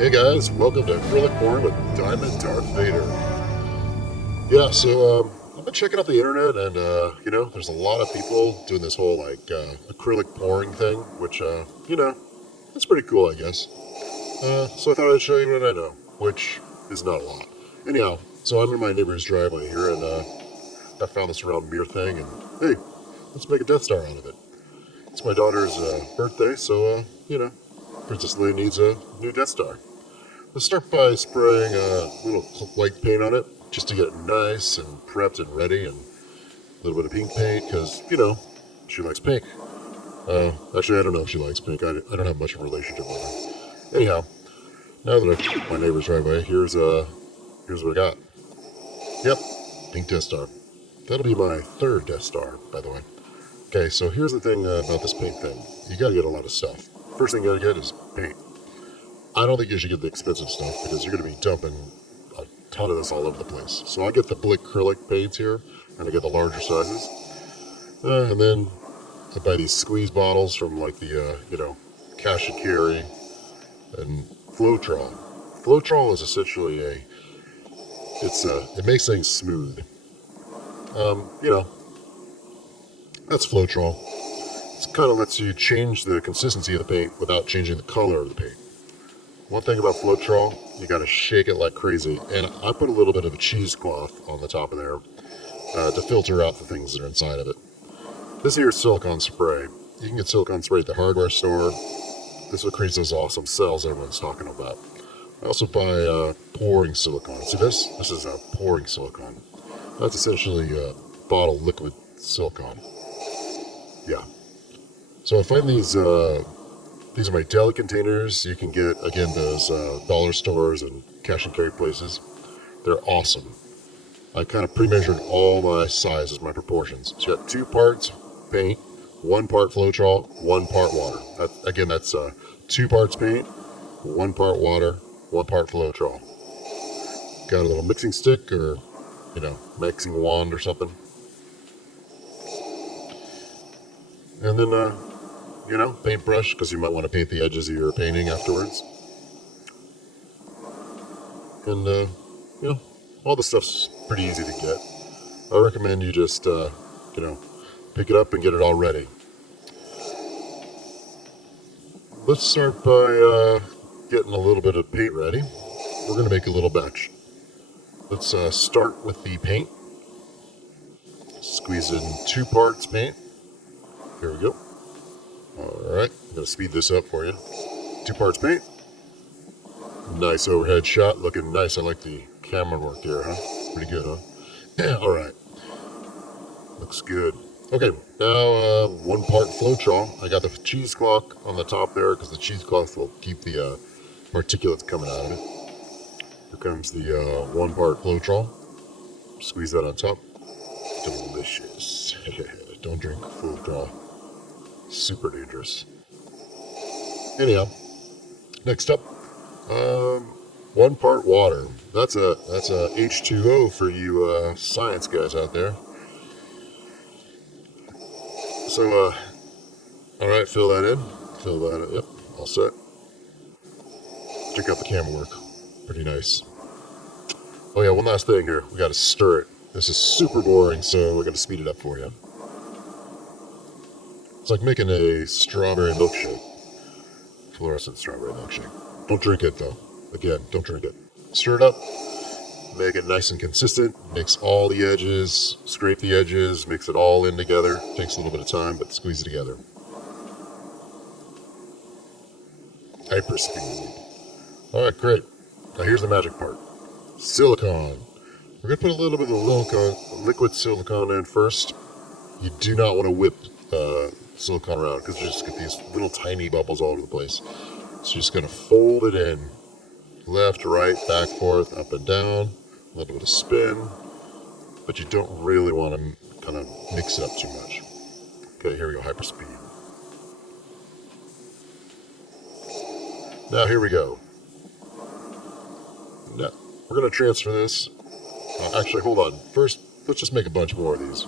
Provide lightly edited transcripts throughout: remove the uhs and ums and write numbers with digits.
Hey guys, welcome to Acrylic Pouring with Diamond Darth Vader. Yeah, so I've been checking out the internet, and there's a lot of people doing this whole acrylic pouring thing, which it's pretty cool, I guess. So I thought I'd show you what I know, which is not a lot. Anyhow, so I'm in my neighbor's driveway here, and I found this round mirror thing, and hey, let's make a Death Star out of it. It's my daughter's birthday, so Princess Leia needs a new Death Star. Let's start by spraying a little white paint on it, just to get it nice and prepped and ready, and a little bit of pink paint, because, she likes pink. Actually, I don't know if she likes pink. I don't have much of a relationship with her. Anyhow, now that I've my neighbor's driveway, here's what I got. Yep, pink Death Star. That'll be my third Death Star, by the way. Okay, so here's the thing about this paint thing. You gotta get a lot of stuff. First thing you gotta get is paint. I don't think you should get the expensive stuff because you're going to be dumping a ton of this all over the place. So I get the Blickcrylic paints here, and I get the larger sizes. And then I buy these squeeze bottles from like the, cash and carry and Floetrol. Floetrol is essentially it makes things smooth. That's Floetrol. It kind of lets you change the consistency of the paint without changing the color of the paint. One thing about Floetrol, you gotta shake it like crazy, and I put a little bit of a cheesecloth on the top of there to filter out the things that are inside of it. This here is silicone spray. You can get silicone spray at the hardware store. This is what creates those awesome cells everyone's talking about. I also buy pouring silicone. See this? This is a pouring silicone. That's essentially bottled liquid silicone. Yeah. So I find these are my deli containers. You can get, again, those dollar stores and cash and carry places. They're awesome. I kind of pre-measured all my sizes, my proportions. So you got 2 parts paint, 1 part Floetrol, 1 part water. That's 2 parts paint, 1 part water, 1 part Floetrol. Got a little mixing stick or, mixing wand or something. And then, paintbrush, because you might want to paint the edges of your painting afterwards. And, all the stuff's pretty easy to get. I recommend you just, pick it up and get it all ready. Let's start by getting a little bit of paint ready. We're going to make a little batch. Let's start with the paint. Squeeze in 2 parts paint. Here we go. Alright, I'm going to speed this up for you. 2 parts paint. Nice overhead shot, looking nice. I like the camera work there, huh? Pretty good, huh? Yeah, alright. Looks good. Okay, now 1 part Floetrol. I got the cheesecloth on the top there because the cheesecloth will keep the particulates coming out of it. Here comes the 1 part Floetrol. Squeeze that on top. Delicious. Don't drink Floetrol. Super dangerous. Anyhow, next up, 1 part water. That's a H2O for you science guys out there. So, all right, fill that in. Yep, all set. Check out the camera work. Pretty nice. Oh yeah, one last thing here. We got to stir it. This is super boring, so we're going to speed it up for you. It's like making a strawberry milkshake. Fluorescent strawberry milkshake. Don't drink it, though. Again, don't drink it. Stir it up. Make it nice and consistent. Mix all the edges. Scrape the edges. Mix it all in together. Takes a little bit of time, but squeeze it together. Hyper speed. Alright, great. Now here's the magic part. Silicone. We're going to put a little bit of liquid silicone in first. You do not want to whip silicone around because you just get these little tiny bubbles all over the place. So you're just going to fold it in. Left, right, back, forth, up and down. A little bit of spin. But you don't really want to kind of mix it up too much. Okay, here we go, hyperspeed. Now here we go. Now, we're going to transfer this. Actually, hold on. First, let's just make a bunch more of these.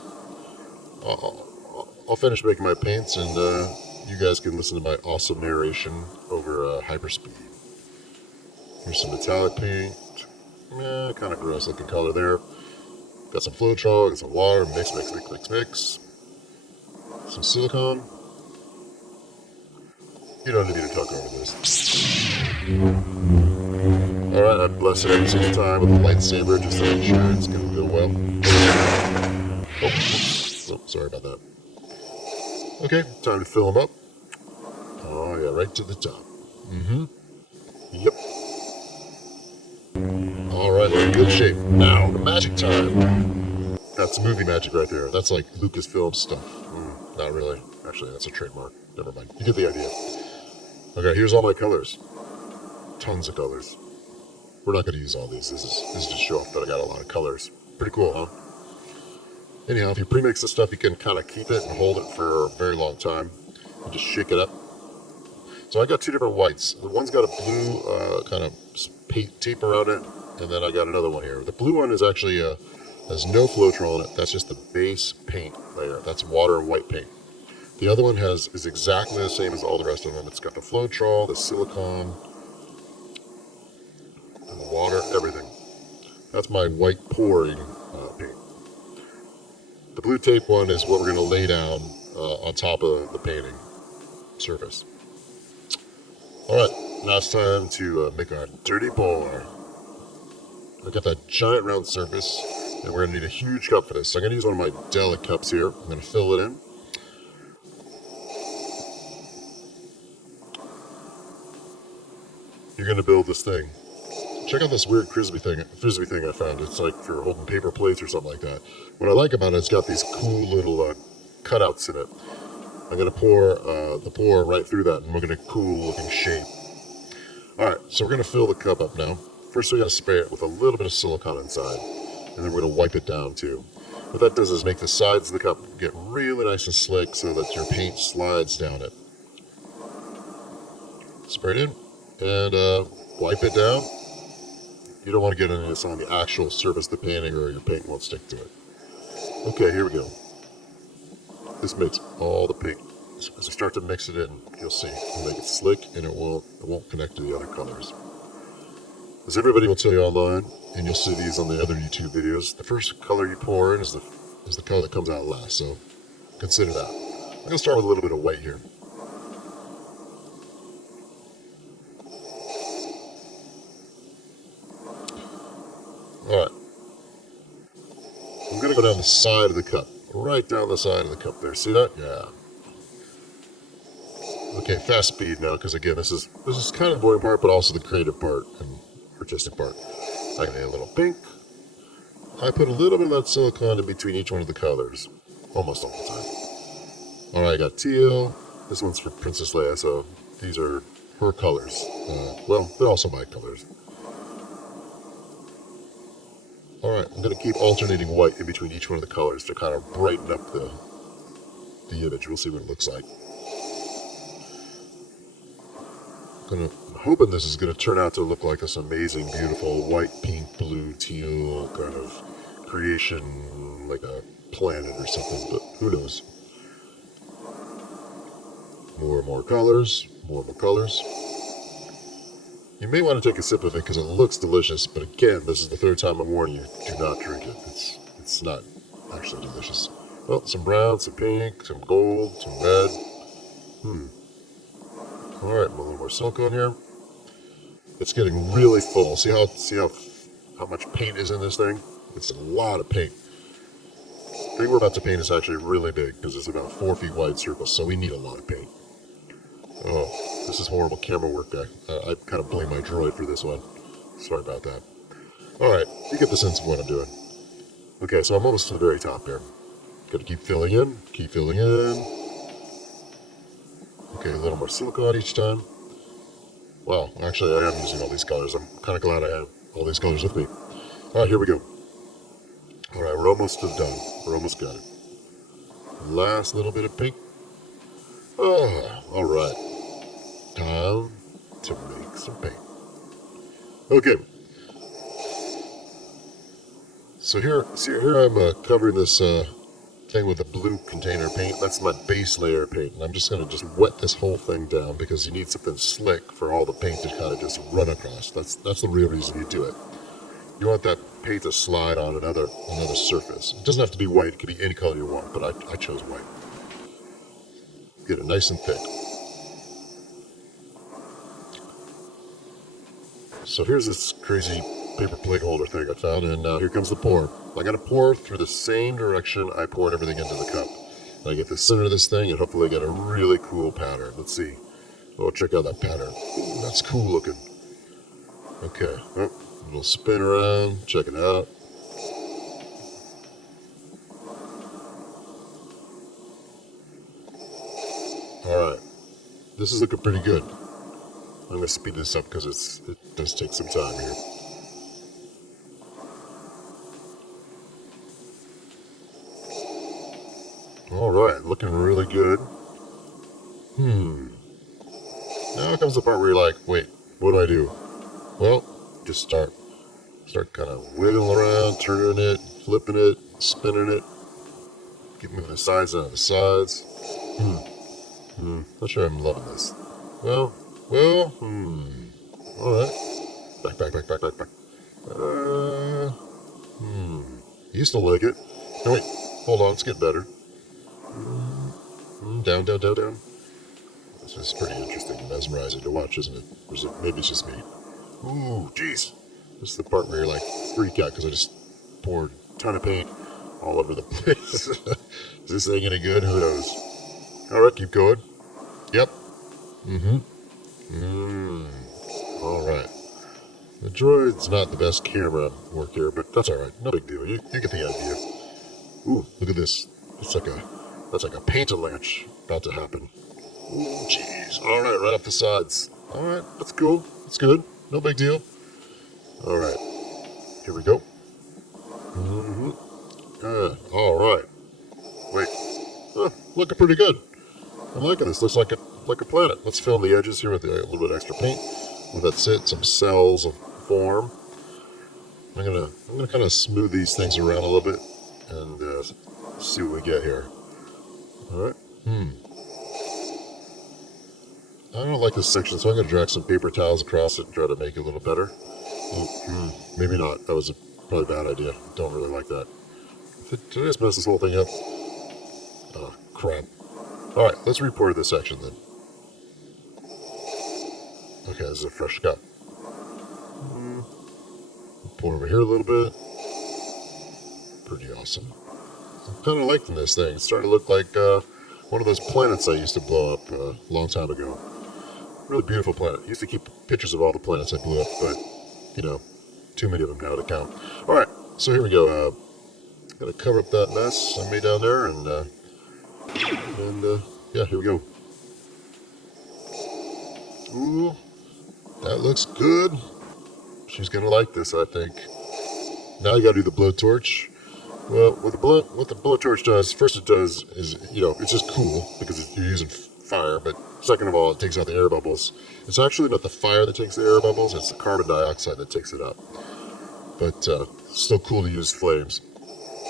I'll finish making my paints, and you guys can listen to my awesome narration over hyperspeed. Here's some metallic paint. Yeah, kind of gross looking color there. Got some Floetrol, got some water, mix. Some silicone. You don't need to talk over this. Alright, I bless it every single time with a lightsaber just to make sure it's going to go well. Oh, sorry about that. Okay, time to fill them up. Oh yeah, right to the top. Yep. Alright, we're in good shape. Now, the magic time. That's movie magic right there. That's like Lucasfilm stuff. Not really. Actually, that's a trademark. Never mind. You get the idea. Okay, here's all my colors. Tons of colors. We're not going to use all these. This is just show off that I got a lot of colors. Pretty cool, huh? Anyhow, if you pre-mix this stuff, you can kind of keep it and hold it for a very long time. You just shake it up. So I got two different whites. The one's got a blue kind of tape around it, and then I got another one here. The blue one is actually has no Floetrol in it. That's just the base paint layer. That's water and white paint. The other one is exactly the same as all the rest of them. It's got the Floetrol, the silicone, and the water, everything. That's my white pouring paint. The blue tape one is what we're going to lay down on top of the painting surface. Alright, now it's time to make our dirty pour. I got that giant round surface, and we're going to need a huge cup for this. So I'm going to use one of my Delic cups here. I'm going to fill it in. You're going to build this thing. Check out this weird frisbee thing I found. It's like if you're holding paper plates or something like that. What I like about it, it's got these cool little cutouts in it. I'm going to pour the pour right through that, and we're going to cool looking shape. Alright, so we're going to fill the cup up now. First we got to spray it with a little bit of silicone inside, and then we're going to wipe it down too. What that does is make the sides of the cup get really nice and slick so that your paint slides down it. Spray it in, and wipe it down. You don't want to get any of this on the actual surface of the painting or your paint won't stick to it. Okay, here we go. This makes all the paint. As we start to mix it in, you'll see. It'll make it slick and it won't connect to the other colors. As everybody will tell you online, and you'll see these on the other YouTube videos, the first color you pour in is the color that comes out last, so consider that. I'm going to start with a little bit of white here. Alright. I'm going to go down the side of the cup. Right down the side of the cup there. See that? Yeah. Okay, fast speed now, because again, this is kind of the boring part, but also the creative part and artistic part. I can add a little pink. I put a little bit of that silicone in between each one of the colors. Almost all the time. Alright, I got teal. This one's for Princess Leia, so these are her colors. Well, they're also my colors. Alright, I'm going to keep alternating white in between each one of the colors to kind of brighten up the image. We'll see what it looks like. I'm hoping this is going to turn out to look like this amazing, beautiful white, pink, blue, teal kind of creation, like a planet or something, but who knows. More and more colors, more and more colors. You may want to take a sip of it because it looks delicious, but again, this is the third time I'm warning you, do not drink it. It's not actually delicious. Well, some brown, some pink, some gold, some red. Alright, a little more silicone here. It's getting really full. See how much paint is in this thing? It's a lot of paint. The thing we're about to paint is actually really big because it's about 4 feet wide circle, so we need a lot of paint. Oh, this is horrible camera work. I kind of blame my droid for this one. Sorry about that. Alright, you get the sense of what I'm doing. Okay, so I'm almost to the very top here. Gotta keep filling in, keep filling in. Okay, a little more silicone each time. Wow, actually I am using all these colors. I'm kind of glad I have all these colors with me. Alright, here we go. Alright, we're almost done. We're almost got it. Last little bit of pink. Oh, alright. Time to make some paint. Okay. So here I'm covering this thing with the blue container paint. That's my base layer paint, and I'm just going to just wet this whole thing down because you need something slick for all the paint to kind of just run across. That's the real reason you do it. You want that paint to slide on another surface. It doesn't have to be white. It could be any color you want, but I chose white. Get it nice and thick. So here's this crazy paper plate holder thing I found, and here comes the pour. I gotta pour through the same direction I poured everything into the cup. And I get the center of this thing and hopefully get a really cool pattern. Let's see. Oh, check out that pattern. Ooh, that's cool looking. Okay, oh, a little spin around, check it out. Alright, this is looking pretty good. I'm gonna speed this up because it does take some time here. Alright, looking really good. Now comes the part where you're like, wait, what do I do? Well, just start kind of wiggling around, turning it, flipping it, spinning it. Keep moving the sides out of the sides. Not sure I'm loving this. Well, alright. Back. Used to like it. No, wait, hold on, it's getting better. Down. This is pretty interesting and mesmerizing to watch, isn't it? Or is it? Maybe it's just me. Ooh, jeez. This is the part where you're like, freak out because I just poured a ton of paint all over the place. Is this thing any good? Who knows? Alright, keep going. Yep. Alright. The droid's not the best camera work here, but that's alright. No big deal. You get the idea. Ooh, look at this. That's like a paint-a-lanch about to happen. Ooh, jeez. Alright, right off the sides. Alright, that's cool. That's good. No big deal. Alright. Here we go. Alright. Wait. Looking pretty good. I'm liking this. Looks like a planet. Let's fill in the edges here with a little bit of extra paint. Well, that's it. Some cells of form. I'm gonna kind of smooth these things around a little bit and see what we get here. Alright. I don't like this section, so I'm going to drag some paper towels across it and try to make it a little better. Maybe not. That was probably a bad idea. Don't really like that. Did I just mess this whole thing up? Oh, crap. Alright, let's re-pour this section then. Okay, this is a fresh cup. Pour over here a little bit. Pretty awesome. I'm kind of liking this thing. It's starting to look like one of those planets I used to blow up a long time ago. Really beautiful planet. I used to keep pictures of all the planets I blew up, but, too many of them now to count. Alright, so here we go. Gotta cover up that mess I made down there, and yeah, here we go. Ooh, that looks good. She's gonna like this, I think. Now you gotta do the blowtorch. Well, what the blowtorch does, first it does is, it's just cool because you're using fire, but second of all, it takes out the air bubbles. It's actually not the fire that takes the air bubbles, it's the carbon dioxide that takes it out. But still cool to use flames.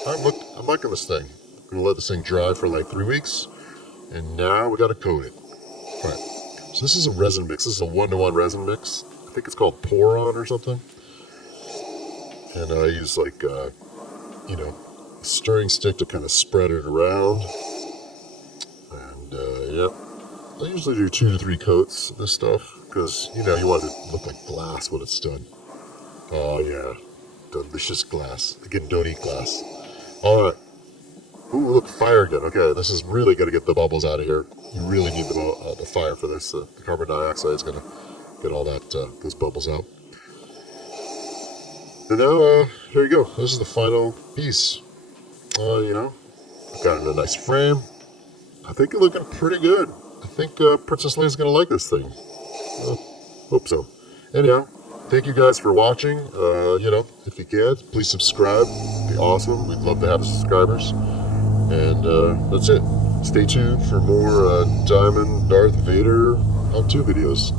I'm liking this thing. I'm going to let this thing dry for like 3 weeks, and now we got to coat it. Alright, so this is a resin mix. This is a 1-to-1 resin mix. I think it's called Pour-On or something. And I use like, a stirring stick to kind of spread it around. And, yep. I usually do 2 to 3 coats of this stuff, because, you want it to look like glass when it's done. Oh, yeah. Delicious glass. Again, don't eat glass. Alright. Ooh, look, fire again. Okay, this is really going to get the bubbles out of here. You really need the fire for this. The carbon dioxide is going to get all that those bubbles out. And now, here you go. This is the final piece. I've got it in a nice frame. I think it's looking pretty good. I think Princess Leia's going to like this thing. Hope so. Anyhow, thank you guys for watching. If you can, please subscribe. It'd be awesome. We'd love to have subscribers. And that's it. Stay tuned for more Diamond Darth Vader how-to videos.